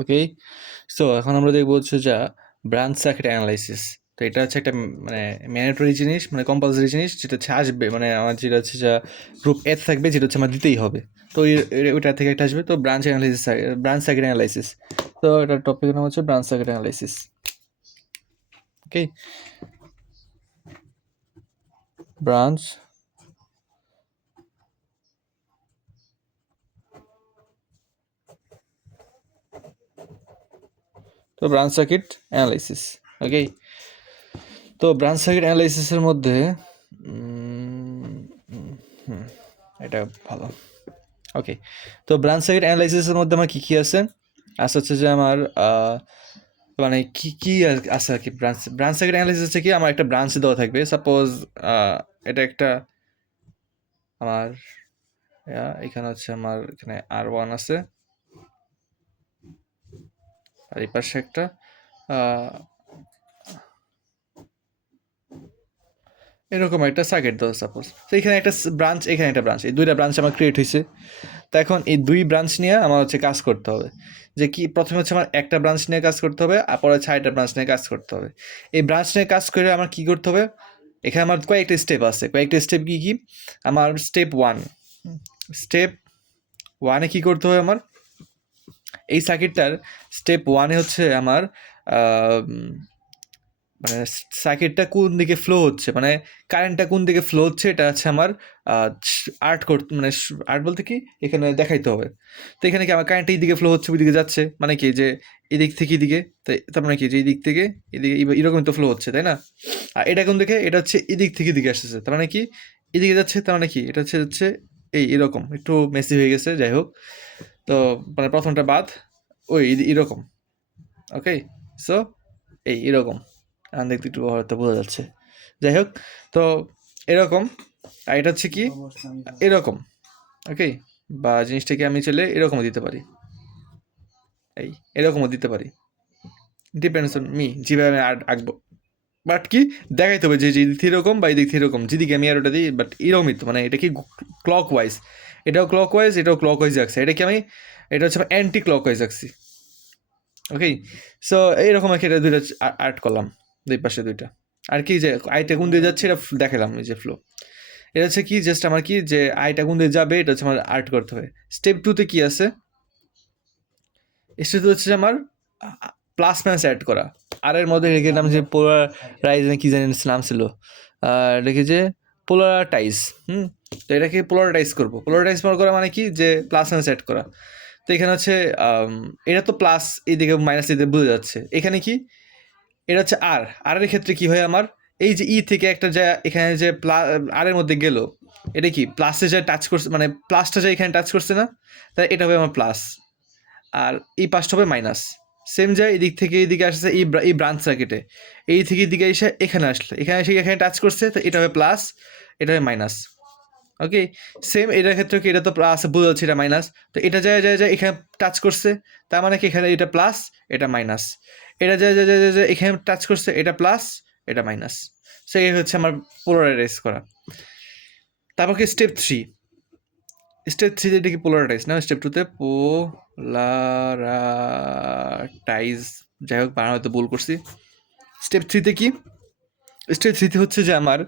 ওকে, so এখন আমরা দেখবো হচ্ছে যা ব্রাঞ্চ সার্কিট অ্যানালাইসিস। তো এটা হচ্ছে একটা মানে ম্যান্ডেটরি জিনিস, মানে কম্পালসারি জিনিস, যেটা হচ্ছে আসবে, মানে আমার যেটা হচ্ছে যা গ্রুপ এ থাকবে, যেটা হচ্ছে আমার দিতেই হবে। তো ওইটা থেকে একটা আসবে। তো branch analysis, branch circuit analysis. তো এটার টপিকের নাম হচ্ছে ব্রাঞ্চ সার্কিট অ্যানালাইসিস। ওকে, ব্রাঞ্চ তো ব্রাঞ্চ সার্কিট অ্যানালাইসিস। ওকে, তো ব্রাঞ্চ সার্কিট অ্যানালাইসিসের মধ্যে এটা ভালো। ওকে, তো ব্রাঞ্চ সার্কিট অ্যানালাইসিসের মধ্যে আমার কী কী আছে? হচ্ছে যে আমার মানে কী আছে আর কি। ব্রাঞ্চ সার্কিট অ্যানালাইসিস হচ্ছে কি, আমার একটা ব্রাঞ্চ দেওয়া থাকবে। সাপোজ এটা একটা আমার এখানে হচ্ছে আমার এখানে R1 আছে, আর এই পাশে একটা এরকম একটা সার্কিট দাও সাপোজ। তো এখানে একটা ব্রাঞ্চ, এখানে একটা ব্রাঞ্চ, এই দুইটা ব্রাঞ্চ আমার ক্রিয়েট হয়েছে। তো এখন এই দুই ব্রাঞ্চ নিয়ে আমার হচ্ছে কাজ করতে হবে। যে কি, প্রথমে হচ্ছে আমার একটা ব্রাঞ্চ নিয়ে কাজ করতে হবে, আর পরে হচ্ছে আরেকটা ব্রাঞ্চ নিয়ে কাজ করতে হবে। এই ব্রাঞ্চ নিয়ে কাজ করে আমার কি করতে হবে, এখানে আমার কয়েকটা স্টেপ আছে। কয়েকটা স্টেপ কি কি? আমার স্টেপ ওয়ানে কী করতে হবে আমার, এই সার্কিটটার স্টেপ ওয়ানে হচ্ছে আমার মানে সার্কিটটা কোন দিকে ফ্লো হচ্ছে, মানে কারেন্টটা কোন দিকে ফ্লো হচ্ছে, এটা হচ্ছে আমার আর্ট করতে, মানে আর্ট বলতে কি এখানে দেখাইতে হবে। তো এখানে কি আমার কারেন্ট এই দিকে ফ্লো হচ্ছে, ওই দিকে যাচ্ছে, মানে কি যে এদিক থেকে এদিকে, তার মানে কি যে এই দিক থেকে এদিকে এরকম তো ফ্লো হচ্ছে, তাই না? আর এটা কোন দিকে, এটা হচ্ছে এদিক থেকে এদিকে আসতেছে, তার মানে কি এদিকে যাচ্ছে, তার মানে কি এটা হচ্ছে এরকম একটু মেসি হয়ে গেছে, যাই হোক। তো মানে প্রথমটা বাদ, ওই এরকম। ওকে, সো এরকম এখন দেখতে একটু হয়তো বোঝা যাচ্ছে, যাই হোক। তো এরকম, আর এটা হচ্ছে কি এরকম। ওকে, বা জিনিসটাকে আমি চলে এরকমও দিতে পারি, এরকমও দিতে পারি, ডিপেন্ডস অন মি যেভাবে আমি আঁকবো। বাট কি দেখাইতে হবে যে দিক থেকে এরকম বা এই দিক থেকে এরকম, যেদিকে আমি আর ওটা দিই, বাট এরকমই তো, মানে এটা কি ক্লক ওয়াইজ, এটাও ক্লক ওয়াইজ, এটাও ক্লক ওয়াইজ আঁকছে। এটা কি আমি, এটা হচ্ছে অ্যান্টি ক্লক ওয়াইজ আঁকছি। ওকে, সো এইরকম আর কি, এটা দুইটা আর্ট করলাম, দুই পাশে দুইটা। আর কি যে আইটা কোন দিয়ে যাচ্ছে এটা দেখালাম, এই যে ফ্লো। এটা হচ্ছে কি জাস্ট আমার কি যে আইটা কোন দিয়ে যাবে, এটা হচ্ছে আমার আর্ট করতে হবে। স্টেপ টুতে কি আছে, স্টেপ টু হচ্ছে আমার প্লাস মাইনাস অ্যাড করা। আর এর মধ্যে রেখে দিলাম যে পোলারাইজ, কি জানি নাম ছিল, রেখে যে পোলারাটাইজ। তো এটাকে পোলারাটাইজ করবো। পোলারাটাইজ করা মানে কি যে প্লাস মাইনাস অ্যাড করা। তো এখানে হচ্ছে এটা তো প্লাস, এইদিকে মাইনাস দিকে বোঝা যাচ্ছে। এখানে কি, এটা হচ্ছে আর এর ক্ষেত্রে কি হয় আমার, এই যে থেকে একটা যা এখানে যে আর এর মধ্যে গেল, এটা কি প্লাসে যা টাচ করছে, মানে প্লাসটা যা এখানে টাচ করছে না, তাই এটা হবে আমার প্লাস। আর এই পাশটা হবে মাইনাস। সেম যায় এদিক থেকে এদিকে আসছে, এই ব্রাঞ্চ সার্কিটে এই থেকে এদিকে এসে এখানে আসলে, এখানে এসে এখানে টাচ করছে, তো এটা হবে প্লাস, এটা হবে মাইনাস। ওকে, সেম এটার ক্ষেত্রে কি, এটা তো প্লাস বোঝা যাচ্ছে, এটা মাইনাস। তো এটা যায় এখানে টাচ করছে, তার মানে কি এখানে এটা প্লাস, এটা মাইনাস। এটা যায় এখানে টাচ করছে, এটা প্লাস, এটা মাইনাস। সো এই হচ্ছে আমার পোলারাইজ করা। তারপর কি স্টেপ থ্রিতে এটা কি পোলারাইজ না, স্টেপ টুতে পোলারাটাইজ, যাই হোক বাংলা হয়তো ভুল করছি। স্টেপ থ্রিতে কি, স্টেপ থ্রিতে হচ্ছে যে আমার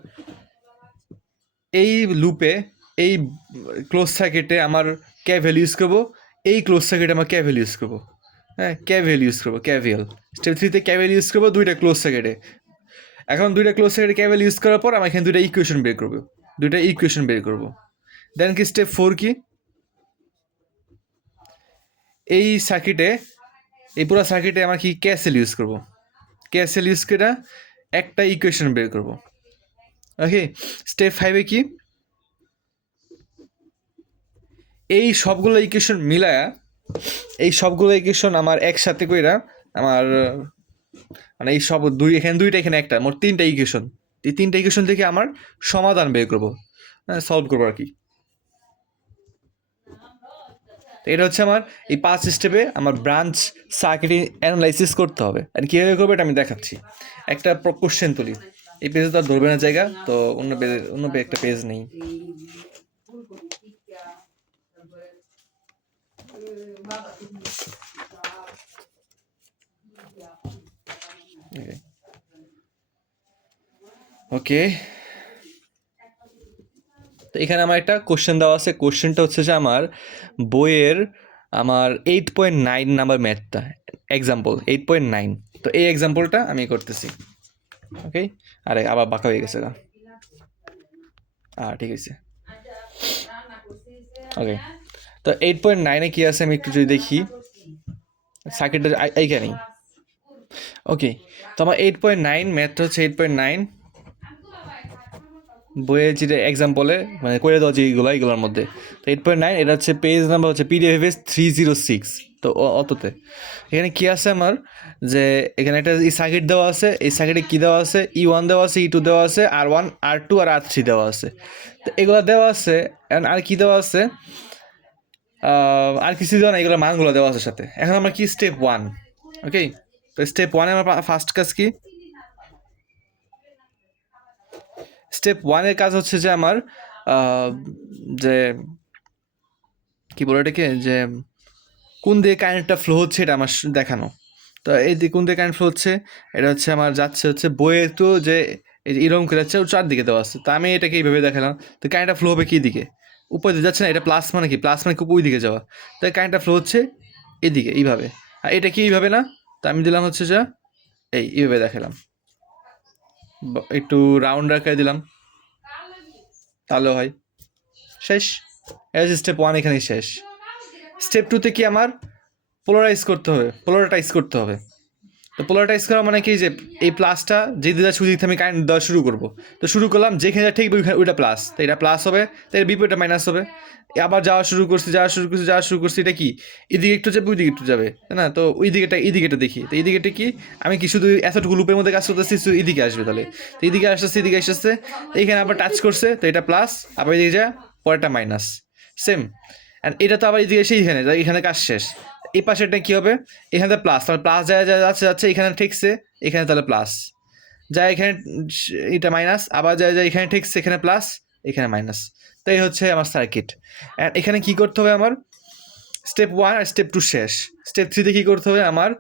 এই লুপে, এই ক্লোজ সার্কিটে আমার কে ভ্যালু ইউজ করবো, এই ক্লোজ সার্কিটে আমার কে ভ্যালু ইউজ করবো, হ্যাঁ কে ভ্যালু ইউজ করবো, ক্যাভিএল। স্টেপ থ্রিতে কে ভ্যালু ইউজ করবো দুইটা ক্লোজ সার্কিটে। এখন দুইটা ক্লোজ সার্কিটে কে ভ্যালু ইউজ করার পর আমি এখানে দুইটা ইকুয়েশন বের করবো। দেন কি স্টেপ ফোর কি, এই সার্কিটে, এই পুরো সার্কিটে আমার কি ক্যাসেল ইউজ করবো, ক্যাসেল ইউজ করে একটা ইকুয়েশন বের করবো। ওকে, স্টেপ ফাইভে কি, এই সবগুলো ইকুয়েশন মিলায়া, এই সবগুলো ইকুয়েশন আমার একসাথে কইরা আমার মানে এই সব এখানে দুইটা, এখানে একটা, মোট তিনটা ইকুয়েশন। এই তিনটা ইকুয়েশন থেকে আমার সমাধান বের করবো, সলভ করবো আর কি। এটা হচ্ছে আমার এই 5 স্টেপে আমার ব্রাঞ্চ সার্কিট অ্যানালাইসিস করতে হবে। আর কীভাবে করবো এটা আমি দেখাচ্ছি। একটা কোশ্চেন তুলি, এই পেজে তো আর ধরবে না জায়গা, তো অন্য একটা পেজ নেই। ওকে, তো এখানে আমার একটা কোশ্চেন দেওয়া আছে। কোশ্চেনটা হচ্ছে যে আমার বইয়ের আমার 8.9 নাম্বার ম্যাথটা, এক্সাম্পল 8.9। তো এই এক্সাম্পলটা আমি করতেছি। ওকে, আরে আবার বাঁকা হয়ে গেছে গা। ঠিক আছে। ওকে, তো 8.9-এ কী আছে আমি একটু যদি দেখি, সার্কিটটা এইখানেই। ওকে, তো আমার 8.9 ম্যাথটা হচ্ছে 8.9 বইয়ের যেটা এক্সাম্পলে মানে করে দেওয়া যেগুলো এইগুলোর মধ্যে। তো 8.9 এটা হচ্ছে পেজ নাম্বার হচ্ছে PDF 306। তো অততে এখানে কী আছে আমার, যে এখানে একটা এই সার্কিট দেওয়া আছে। এই সার্কিটে কী দেওয়া আছে, E1 দেওয়া আছে, E2 দেওয়া আছে, R1 R2 আর R3 দেওয়া আছে। তো এগুলো দেওয়া আছে। আর কি দেওয়া আছে, আর কিছু দেওয়া না, এগুলো মানগুলো দেওয়া আছে সাথে। এখন আমরা কি স্টেপ 1। ওকে, তো স্টেপ 1-এ আমার ফার্স্ট কাজ কি, স্টেপ 1-এর কাজ হচ্ছে যে আমার যে কি বলে এটাকে, যে কোন দিকে কারেন্টটা ফ্লো হচ্ছে এটা আমার দেখানো। তো এই দিকে কোন দিকে কারেন্ট ফ্লো হচ্ছে, এটা হচ্ছে আমার যাচ্ছে হচ্ছে বইয়ে তো যে এরকম করে যাচ্ছে, ওর চারদিকে দেওয়া আছে। তো আমি এটাকে এইভাবে দেখালাম। তো কারেন্টটা ফ্লো হবে কী দিকে, উপর দিকে যাচ্ছে না, এটা প্লাস মানে কি, প্লাস মানে খুব ওই দিকে যাওয়া। তাই কারেন্টটা ফ্লো হচ্ছে এদিকে এইভাবে। আর এটা কি এইভাবে না, তো আমি দিলাম হচ্ছে যা এইভাবে দেখালাম, একটু রাউন্ড আকারে দিলাম, তাহলেও হয়। শেষ, এটা হচ্ছে স্টেপ 1, এখানেই শেষ। স্টেপ 2-তে কি আমার পোলারাইজ করতে হবে, পোলারাইজ করতে হবে। তো পোলারাইজ করা মানে কি, যে এই প্লাসটা যে দিদা শুরু দিতে আমি কারেন্ট দেওয়া শুরু করবো। তো শুরু করলাম যেখানে ঠিক ওইটা প্লাস, তো এটা প্লাস হবে, তো এর বিপরীতটা মাইনাস হবে। আবার যাওয়া শুরু করছি, এটা কি এদিকে একটু যাবে, ওই দিকে একটু যাবে, তাই না? তো ওই দিকেটা এইদিকেটা দেখি, তো এইদিকেটা কি, আমি কি শুধু এতটুকু লুপের মধ্যে কাজ করতেছি, এদিকে আসবে তাহলে। তো এইদিকে আসতেছে, এইখানে আবার টাচ করছে, তো এটা প্লাস, আবার এদিকে যা পরেরটা মাইনাস, সেম। অ্যান্ড এটা তো আবার এদিকে এসে এখানে কাজ শেষ। এই পাশেরটা কী হবে, এখানে প্লাস, তাহলে প্লাস যাচ্ছে এখানে ঠেকছে, এখানে তাহলে প্লাস যায়, এখানে এটা মাইনাস, আবার যায় এখানে ঠেকছে, এখানে প্লাস, এখানে মাইনাস। তো এই হচ্ছে আমার সার্কিট। অ্যান্ড এখানে কী করতে হবে আমার, স্টেপ 1 আর স্টেপ 2 শেষ। স্টেপ 3-তে কী করতে হবে আমার,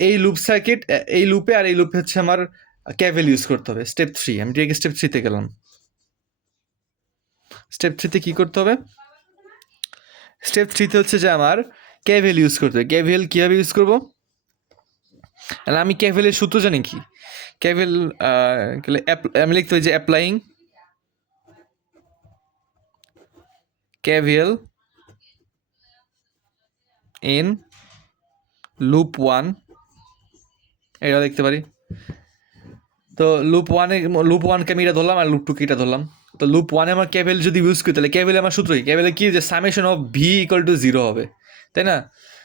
এই লুপ সার্কিট, এই লুপে আর এই লুপে হচ্ছে আমার ক্যাভেল ইউজ করতে হবে। স্টেপ 3, আমি ঠিক স্টেপ 3-তে গেলাম। স্টেপ 3-তে কী করতে হবে, স্টেপ 3-তে হচ্ছে যে আমার ক্যাভেল ইউজ করতে হবে। ক্যাভেল কীভাবে ইউজ করবো, আমি ক্যাভেলের সূত্র জানি কি, ক্যাভেল আমি লিখতে হয় যে অ্যাপ্লাইং ক্যাভেল ইন লুপ 1, এটা লিখতে পারি। তো লুপ 1-কে আমি এটা ধরলাম, আর লুপ 2-কে এটা ধরলাম। তো লুপ 1-এ আমার ক্যাভেল যদি ইউজ করি, তাহলে ক্যাভেল আমার সূত্র কি, ক্যাভেলে কি, যে summation of V equal to 0 হবে, তাই না?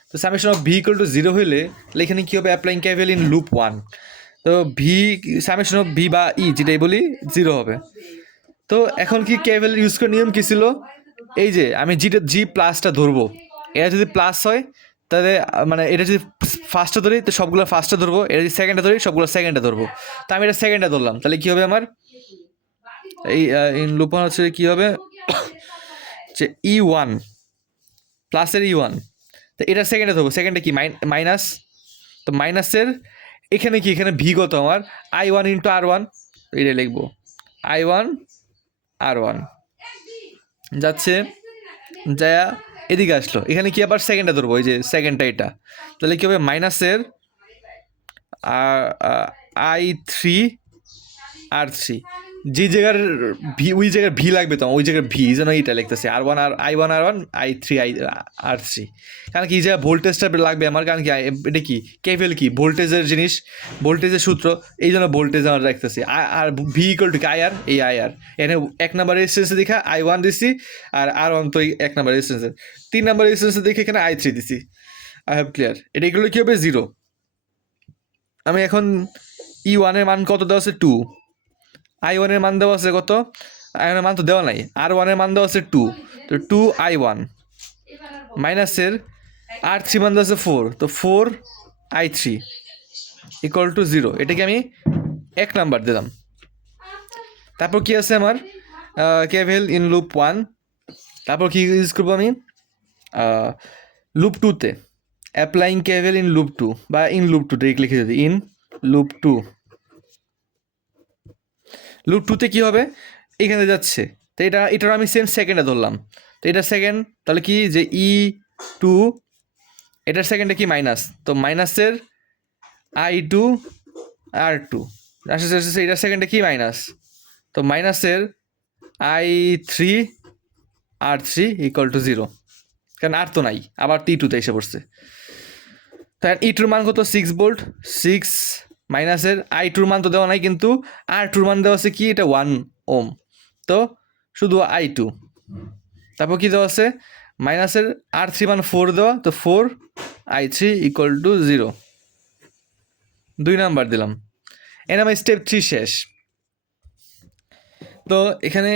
তো summation of V equal to 0 হইলে এখানে কী হবে, অ্যাপ্লাইং ক্যাভেল ইন লুপ 1। তো ভি সামেশন অফ ভি বা যেটাই বলি 0 হবে। তো এখন কি ক্যাভেল ইউজ করার নিয়ম কী ছিল, এই যে আমি জি প্লাসটা ধরবো, এটা যদি প্লাস হয় তাহলে মানে এটা যদি ফার্স্টে ধরি তো সবগুলো ফার্স্টে ধরবো, এটা যদি সেকেন্ডে ধরি সবগুলো সেকেন্ডে ধরবো। তো আমি এটা সেকেন্ডে ধরলাম, তাহলে কী হবে আমার এই ইন লুপ 1 হচ্ছে কী হবে, যে E1 প্লাসের E1, তো এটা সেকেন্ডে ধরবো, সেকেন্ডে কি মাইনাস, তো মাইনাসের এখানে কি, এখানে ভি কত আমার I1 ইন্টু R1, এটা লিখবো I1 R1 যাচ্ছে যায়া এদিকে আসলো, এখানে কি আবার সেকেন্ডটা ধরবো, ওই যে সেকেন্ডটা এটা, তাহলে কী হবে মাইনাসের I3 R3, যে জায়গার ভি, ওই জায়গার ভি লাগবে, তো ওই জায়গার ভি যেন এইটা লিখতেছে R1 I1 I3 R3, কারণ কি এই জায়গায় ভোল্টেজটা লাগবে আমার, কারণ কি এটা কি কেভেল কি ভোল্টেজের জিনিস, ভোল্টেজের সূত্র, এই জন্য ভোল্টেজ আমরা রাখতেছি। আর ভি ইকুয়াল টু কি IR, এই IR এখানে 1 নাম্বার রেজিস্ট্যান্সে দেখা I1 দিছি, আর R1 তো 1 নাম্বার রেজিস্ট্যান্সে, 3 নাম্বার রেজিস্ট্যান্সে দেখে এখানে I3 দিছি। I have clear. এটা এগুলো কী হবে 0। আমি এখন E1 এর মান কত দেওয়া আছে 2, I1 এর মান দেওয়া আছে কত, I1 এর মান তো দেওয়া নাই, R1 এর মান দেওয়া আছে 2, তো 2 I1 মাইনাসের R3 মান দেওয়া আছে 4, তো 4 I3 ইকুয়াল টু 0। এটাকে আমি 1 নাম্বার দিলাম। তারপর কি আছে আমার ক্যাভেল ইন লুপ 1, তারপর কি ইউজ করবো আমি লুপ 2-তে, অ্যাপ্লাইং ক্যাভেল ইন লুপ 2 বা ইন লুপ 2 লিখে যদি ইন লুপ টু, লুপ টুতে কী হবে, এখানে যাচ্ছে, তো এটার আমি সেম সেকেন্ডে ধরলাম, তো এটা সেকেন্ড, তাহলে কি যে টু, এটার সেকেন্ডে কি মাইনাস, তো মাইনাসের I2 R2 আসছে, এটার সেকেন্ডে কি মাইনাস, তো মাইনাসের I3 R3 ইকুয়াল টু 0, কারণ আর তো নাই, আবার টুতে এসে পড়ছে। তাই টুর মান কত 6 ভোল্ট, 6 মাইনাসের টুর মান তো দেওয়া নাই, কিন্তু টুর মান দেওয়া আছে কি, এটা 1 ওম, তো শুধু I2, তারপর কি দেওয়া আছে মাইনাসের R3 মান 4 দেওয়া, তো 4 I3 ইকুয়াল টু 0, 2 নাম্বার দিলাম। এর আমার স্টেপ 3 শেষ। তো এখানে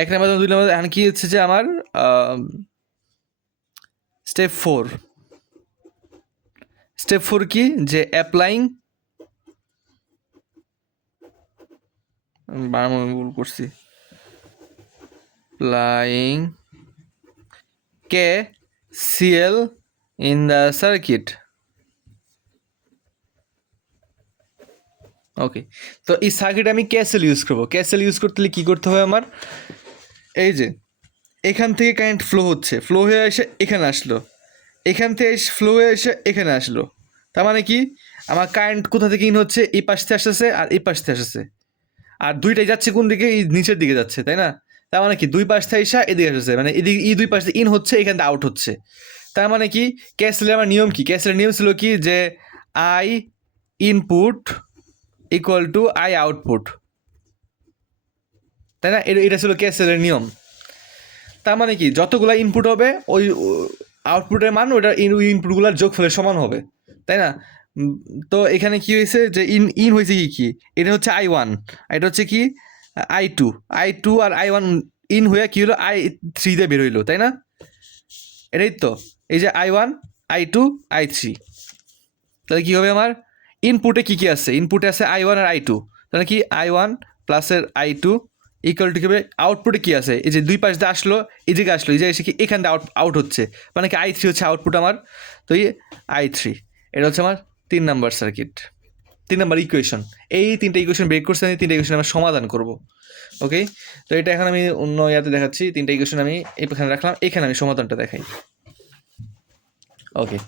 1 নাম্বার 2 নাম্বার, এখন কি হচ্ছে যে আমার স্টেপ 4, স্টেপ 4 কি, যে অ্যাপ্লাইং, ভুল করছি, applying KCL in the circuit. Okay, তো এই সার্কিটে আমি KCL ইউজ করবো। KCL ইউজ করতে হলে কী করতে হবে আমার, এই যে এখান থেকে কারেন্ট ফ্লো হচ্ছে, ফ্লো হয়ে এসে এখানে আসলো, এখান থেকে ফ্লো হয়ে এসে এখানে আসলো, তার মানে কি আমার কারেন্ট কোথা থেকে ইন হচ্ছে, এই পাশ থেকে আসতেছে আর এই পাশ থেকে আসতেছে, আর দুইটাই যাচ্ছে কোন দিকে, এই নিচের দিকে যাচ্ছে, তাই না? তার মানে কি দুই পাশ থেকে এসে এদিকে আসছে, মানে এদিকে এই দুই পাশ থেকে ইন হচ্ছে, এখান থেকে আউট হচ্ছে। তার মানে কি ক্যাসেলের আমার নিয়ম কি, ক্যাসেলের নিয়ম ছিল কি, যে I input equal to I output, তাই না? এটা ছিল ক্যাসেলের নিয়ম। তার মানে কি যতগুলো ইনপুট হবে ওই আউটপুটের মান ওটা ইনপুটগুলোর যোগফলের সমান হবে, তাই না? তো এখানে কি হয়েছে, যে ইন হয়েছে কি, এটা হচ্ছে I1, এটা হচ্ছে কি I2 আর I1 ইন হয়ে কি হলো, I3 দিয়ে বের হইলো, তাই না? এটাই তো, এই যে I1 I2 I3, তাহলে কী হবে আমার ইনপুটে কী কী আছে, ইনপুটে আছে I1 আর I2, তাহলে কি I1 প্লাসের I2 ইকুয়াল টু কী হবে, আউটপুটে কী আছে, এই যে দুই পাশ দিয়ে আসলো, এই জায়গায় আসলো, এই জায়গায় এসে কি এখান দিয়ে আউট হচ্ছে, মানে কি I3 হচ্ছে আউটপুট আমার, তো এই I3, এটা হচ্ছে আমার 3 নাম্বার সার্কিট, 3 নাম্বার ইকুয়েশন। এই 3টা ইকুয়েশন বের করছে, আমি 3টা ইকুয়েশন আমার সমাধান করবো। ওকে, তো এটা এখন আমি অন্য ইয়াতে দেখাচ্ছি, 3টা ইকুয়েশন আমি এখানে রাখলাম, এখানে আমি সমাধানটা দেখাই। ওকে,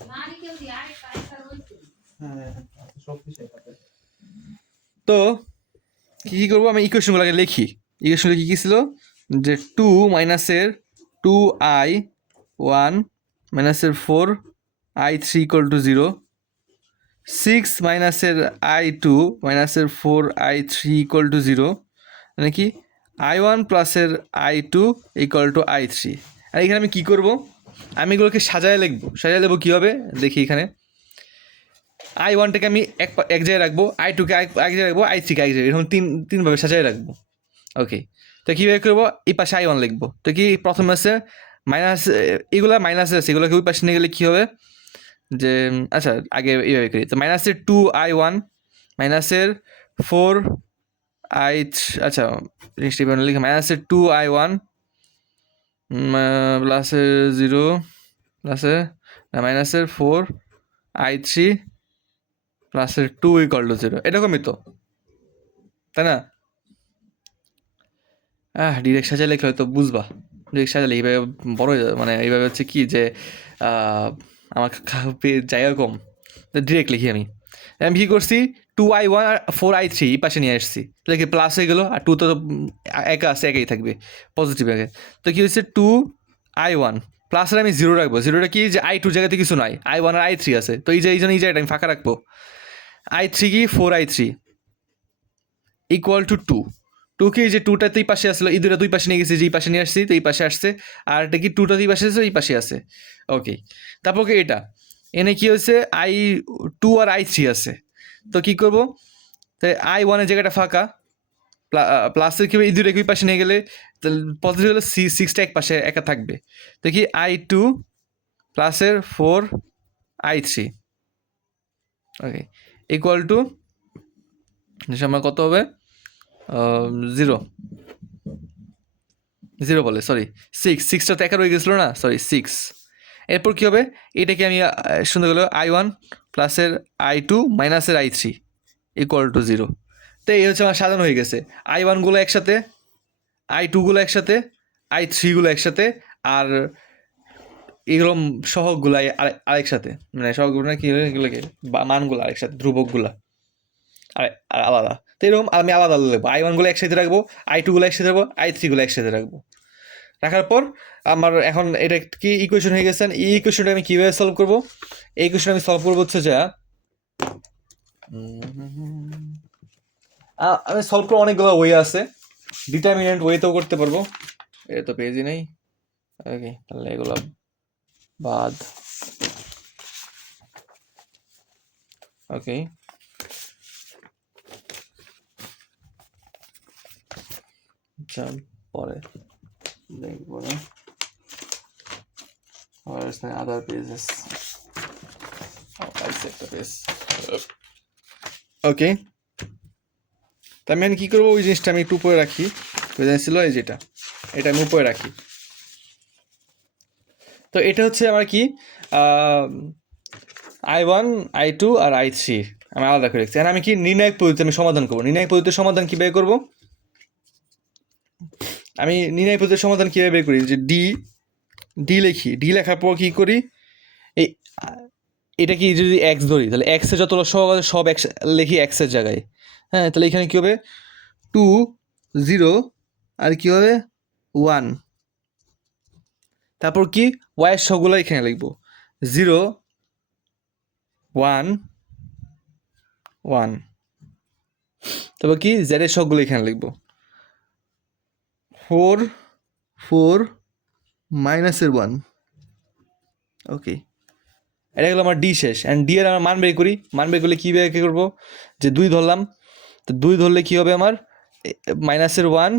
তো কী কী করবো, আমি ইকুয়েশনগুলোকে লিখি। ইকুয়েশনগুলো কী কী ছিল, যে 2 মাইনাসের 2I1 মাইনাসের 4I3 ইকুয়াল টু 0, 6 মাইনাসের I2 মাইনাসের 4I3 ইকুয়াল টু 0, মানে কি I1 প্লাসের I2 ইকুয়াল টু I3। আর এখানে আমি কী করবো, আমি এগুলোকে সাজায় লিখবো কী হবে দেখি, এখানে I1টাকে আমি এক জায়গায় রাখবো, I2কে এক জায়গায় রাখবো, I3কে এক জায়গায়, এরকম তিনভাবে সাজায় রাখবো। ওকে, তো কীভাবে করবো, এই পাশে I1 লিখবো, তো কি প্রথমে আছে মাইনাস, এগুলো মাইনাসে আছে, এগুলোকে ওই পাশে নিয়ে গেলে কী হবে, যে আচ্ছা আগে এইভাবে করি, তো মাইনাসের 2I1 মাইনাসের 4I, আচ্ছা জিনিসটি লিখে মাইনাসের 2I1 প্লাসের 0 প্লাসের মাইনাসের 4I3 প্লাসের 2 ইকুয়াল টু 0, এরকমই তো, তাই না? ডিরেক্ট সাজালে লিখলে হয়তো বুঝবা, ডিরেক্ট সাজালে এইভাবে বড় হয়ে যাবে, মানে এইভাবে হচ্ছে কি, যে আমার জায়গা কম, ডিরেক্ট লিখি আমি কী করছি, 2I1 আর 4I3 এই পাশে নিয়ে আসছি, তাহলে কি প্লাস হয়ে গেলো, আর 2 তো একা আছে, একাই থাকবে, পজিটিভ আগে, তো কী হচ্ছে 2I1 প্লাসের আমি 0 রাখবো, 0টা কি, যে I2 জায়গাতে কিছু নাই, I1 আর I3 আছে, তো এই জন্য এই জায়গাটা আমি ফাঁকা রাখবো, I3 কি 4I3 ইকুয়াল টু 2 কি, যে 2টা তো এই পাশে আসলো, এই দুটো দুই পাশে নিয়ে গেছি, যে এই পাশে নিয়ে আসছি, তো এই পাশে আসছে, আর এটা কি 2টা এই পাশে আসছে, এই পাশে আছে। ওকে, তারপর কি এটা এনে কি হচ্ছে I2 আর I3 আছে, তো কি করব, তো I1-এর জায়গাটা ফাঁকা, প্লাসের কি এই দুটো একই পাশে নিয়ে গেলে পজিটিভ হলে 6টা এক পাশে একা থাকবে, তো কি I2 প্লাসের 4I3 ওকে ইকুয়াল টু আমার কত হবে, 0 বলে, সরি 6টা তো একা রয়ে গেছিলো না, সরি 6, এরপর কী হবে, এটাকে আমি সুন্দর হলো I1 প্লাসের I2 মাইনাসের I3 ইকুয়াল টু 0। তো এই হচ্ছে আমার সাজানো হয়ে গেছে, I1গুলো একসাথে, I2গুলো একসাথে, I3গুলো একসাথে, আর এগুলো সহগগুলো আরেকসাথে, মানে সহগগুলো না কি এগুলোকে মানগুলো আরেকসাথে, ধ্রুবকগুলো আর আলাদা। তো এরকম আমি আলাদা আলাদা লিখবো, I1গুলো একসাথে রাখবো, I2গুলো একসাথে রাখবো, I3গুলো একসাথে রাখবো। রাখার পর আমার এখন এটা কি ইকুয়েশন হয়ে গেছে। এই ইকুয়েশনটা আমি কীভাবে সলভ করবো, এই ইকুয়েশন আমি সলভ করবো হচ্ছে যা আমি সলভ করবো, অনেকগুলো ওয়ে আছে, ডিটারমিনেন্ট ওয়েতেও করতে পারবো, এটা তো পেজই নেই। ওকে, তাহলে এগুলো বাদ। ওকে, আচ্ছা পরে দেখবো না, আদার পেজেস, একটা পেজ। ওকে, তার আমি কী করবো, ওই জিনিসটা আমি একটু উপরে রাখি, ছিল এই যেটা, এটা আমি উপরে রাখি। তো এটা হচ্ছে আমার কি I1 I2 আর I3 আমি আলাদা করে রাখছি। আর আমি কি নির্ণায়ক পদ্ধতি আমি সমাধান করবো। নির্ণায়ক পদ্ধতির সমাধান কীভাবে করবো, আমি নির্ণায়ক পদ্ধতির সমাধান কীভাবে বের করি, যে ডি লিখি, ডি লেখার পর কী করি, এই এটা কি যদি এক্স ধরি, তাহলে এক্সের যতগুলো সহগ আছে সব এক্স লিখি এক্সের জায়গায়। হ্যাঁ, তাহলে এখানে কী হবে 2 0 আর কী হবে 1, তারপর কি ওয়াইয়ের সবগুলো এখানে লিখবো 0 1 1, তারপর কি জেডের সবগুলো এখানে লিখবো 4 4 মাইনাসের 1। ওকে, এটা গেলো আমার ডি শেষ। অ্যান্ড ডি এর আমার মান বের করি, মান বের করলে কী বের করবো, যে 2 ধরলাম, তো 2 ধরলে কী হবে আমার মাইনাসের 1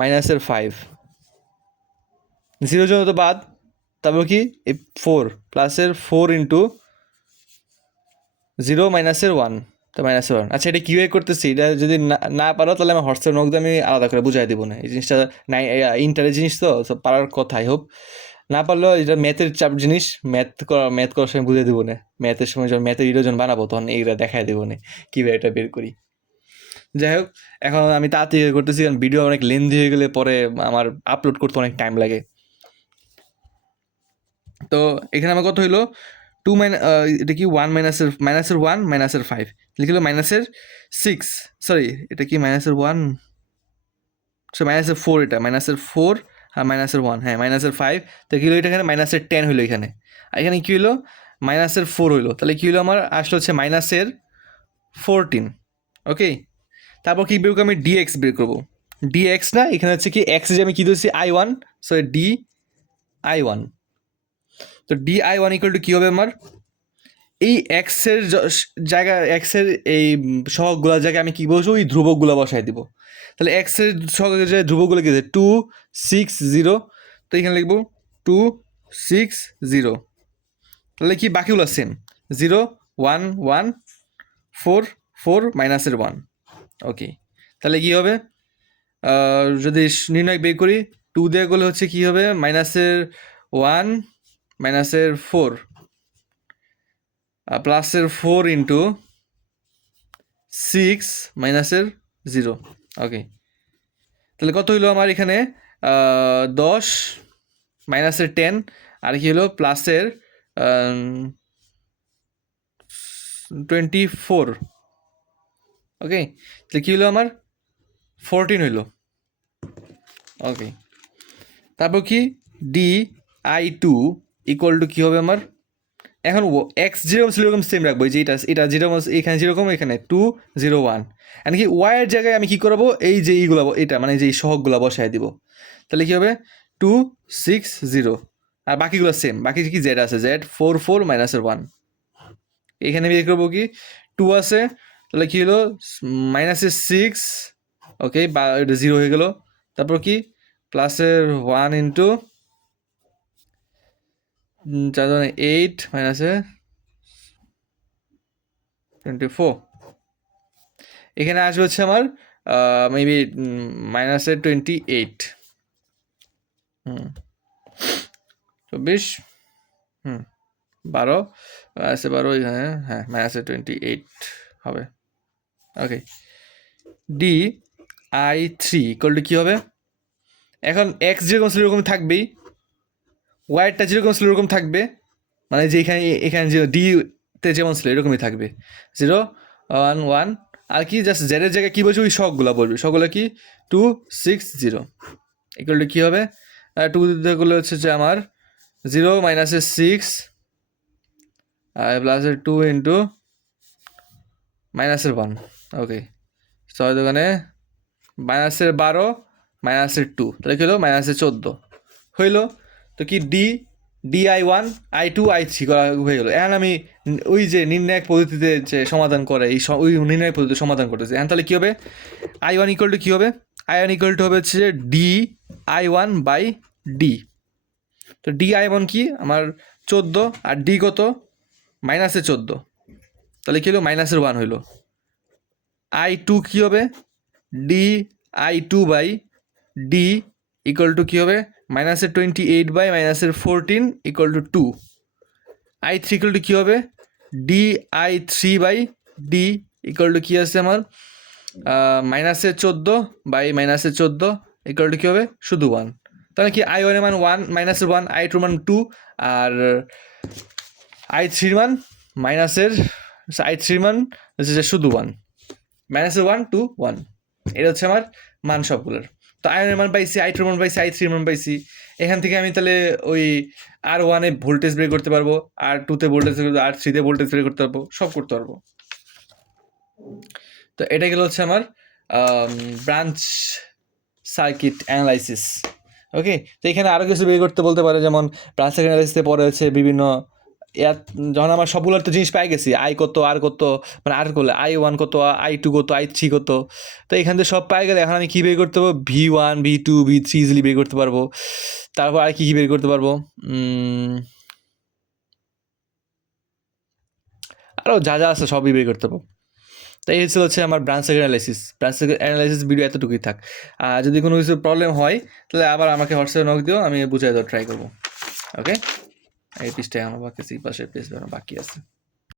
মাইনাসের 5, 0 জন্য তো বাদ, তারপর কি 4 প্লাসের 4 ইন্টু 0 মাইনাসের 1, তো মাইনাসের 1। আচ্ছা, এটা কীভাবে করতেছি, এটা যদি না পারো তাহলে আমার হোয়াটসঅ্যাপ নক দিয়ে আমি আলাদা করে বুঝাই দেবো না, এই জিনিসটা নাই, ইন্টারের জিনিস তো পারার কথাই হোক, না পারলেও এটা ম্যাথের চাপ জিনিস, ম্যাথ করার সময় বুঝে দেবো না, ম্যাথের সময় যখন ম্যাথের ভিডিও যখন বানাবো তখন এইগুলো দেখাই দেবো না কীভাবে এটা বের করি। যাই হোক, এখন আমি তাড়াতাড়ি করতেছি, কারণ ভিডিও অনেক লেন্দি হয়ে গেলে পরে আমার আপলোড করতে অনেক টাইম লাগে। তো এখানে আমার কত হইলো 2 এটা কি 1 মাইনাসের 1 মাইনাসের 5 লিখলো মাইনাসের 6, সরি এটা কি মাইনাসের 1, সো মাইনাসের 4, এটা মাইনাসের 4 আর মাইনাসের 1, হ্যাঁ মাইনাসের 5, তো কী হলো এটা এখানে মাইনাসের 10 হইলো এখানে, আর এখানে কী হইলো মাইনাসের 4 হইলো, তাহলে কী হলো আমার আসলে হচ্ছে মাইনাসের 14। ওকে, তারপর কী বের করবো, আমি ডিএক্স বের করবো, ডিএক্স না, এখানে হচ্ছে কি এক্স যে আমি কী দিচ্ছি I1, সো ডি I1, তো ডি I1 ইকুয়াল টু কী হবে আমার এই এক্সের জায়গায়, এক্সের এই সহগগুলোর জায়গায় আমি কী বসবো, ওই ধ্রুবকগুলো বসাই দিব। তাহলে এক্সের সহগের জায়গায় ধ্রুবকগুলো কী আছে 2 6 0, তো এখানে লিখবো 2 6 0, তাহলে কি বাকিগুলো সেম 0 1 1 4 4 মাইনাসের 1। ওকে, তাহলে কী হবে, যদি নির্ণয় বের করি 2 দিয়ে করলে হচ্ছে কী হবে মাইনাসের 1 মাইনাসের 4 প্লাসের 4 ইন্টু 6 মাইনাসের 0। ওকে, তাহলে কত হইলো আমার এখানে 10 মাইনাসের 10 আর কি হলো প্লাসের 24। ওকে, তাহলে কী হলো আমার 14 হইলো। ওকে, তারপর কি ডি I2 ইকুয়াল টু কী হবে আমার, এখন এক্স যেরকম ছিল এরকম সেম রাখবো, যে এটা যেরকম এখানে যেরকম এখানে 2 0 1, এমনকি ওয়াইয়ের জায়গায় আমি কী করবো এই যে এইগুলো, এটা মানে যে সহগগুলো বসায় দিব, তাহলে কী হবে 2 6 0, আর বাকিগুলো সেম, বাকি কি জেড আছে জেড 4 4 মাইনাসের 1, এখানে বের করবো কি 2 আছে, তাহলে কী হলো মাইনাসের 6, ওকে বা এটা 0 হয়ে গেলো, তারপর কি প্লাসের 1 ইন্টু 8 মাইনাসে 24, এখানে আসবে হচ্ছে আমার মেবি মাইনাসে 28, 24 12 -12 এখানে, হ্যাঁ -28 হবে। ওকে, di3 ইকুয়াল টু কী হবে? এখন এক্স যেরকম ছিল এরকম থাকবেই, ওয়াইটা যেরকম ছিল এরকম থাকবে, মানে যে এখানে যে ডিতে যেমন ছিল এরকমই থাকবে, 0 1 1, আর কি জাস্ট জেডের জায়গায় কী বলছে ওই শখগুলো বলবে, শখগুলো কি 2 6 0 ইকুয়াল টু কী হবে? 2 দিতে গেলে হচ্ছে যে আমার 0 -6 আর প্লাসের 2 ইন্টু -1। ওকে, 6 দোকানে -12 -2, তাহলে কী হলো -14 হইলো। তো কি di1 i2 i3 করা হয়ে গেলো। এখন আমি ওই যে নির্ণায়ক পদ্ধতিতে যে সমাধান করে ওই নির্ণায়ক পদ্ধতিতে সমাধান করতেছে। এখন তাহলে কী হবে? i1 ইকুয়াল টু কী হবে? i1 ইকুয়াল টু হবে হচ্ছে যে di1 বাই d। তো di1 কি আমার 14, আর d কত? -14, তাহলে কী হলো -1 হইলো। i2 কী হবে? di2 by d equal to কী হবে? -28 by -14 equal to 2। i3 equal to কী হবে? di3 by d equal to কী আছে আমার? -14 বাই -14 ইকুয়াল টু কী হবে? শুধু 1। তাহলে কি i1 এর মান 1 -1, i2 মান 2, আর i3 মান i3 মান হচ্ছে যে শুধু 1, -1 to 1। এটা হচ্ছে আমার মান সবগুলোর। তো i1 এর মান পাইছি, i2 এর মান পাইছি, i3 এর মান পাইছি। এখান থেকে আমি তাহলে ওই R1 এ ভোল্টেজ বের করতে পারবো, R2 তে ভোল্টেজ বের করতে, R3 তে ভোল্টেজ বের করতে পারবো, সব করতে পারবো। তো এটা গেল হচ্ছে আমার ব্রাঞ্চ সার্কিট অ্যানালাইসিস। ওকে, তো এখানে আরও কিছু বের করতে বলতে পারে, যেমন ব্রাঞ্চ সার্কিট অ্যানালাইসিসে পরে হচ্ছে বিভিন্ন যখন আমার সবগুলোর তো জিনিস পাই গেছি, আই কত, আর কত, মানে আর করলে i1 কত, i2 কত, i3 কত, তো এখান থেকে সব পাই গেলে এখন আমি কী বের করতে পারবো? v1 v2 v3 ইজিলি বের করতে পারবো। তারপর আর কী কী বের করতে পারবো? আরও যা যা আছে সবই বের করতে পারবো। তো এই হচ্ছে আমার branch circuit analysis. Branch circuit analysis video এতটুকুই থাক। আর যদি কোনো কিছু প্রবলেম হয় তাহলে আবার আমাকে হোয়াটসঅ্যাপে নক দিও, আমি বুঝাই দেওয়ার ট্রাই করবো। ওকে, এই পেজটাই আমার কাছে, এই পাশের পেজ বাকি আছে।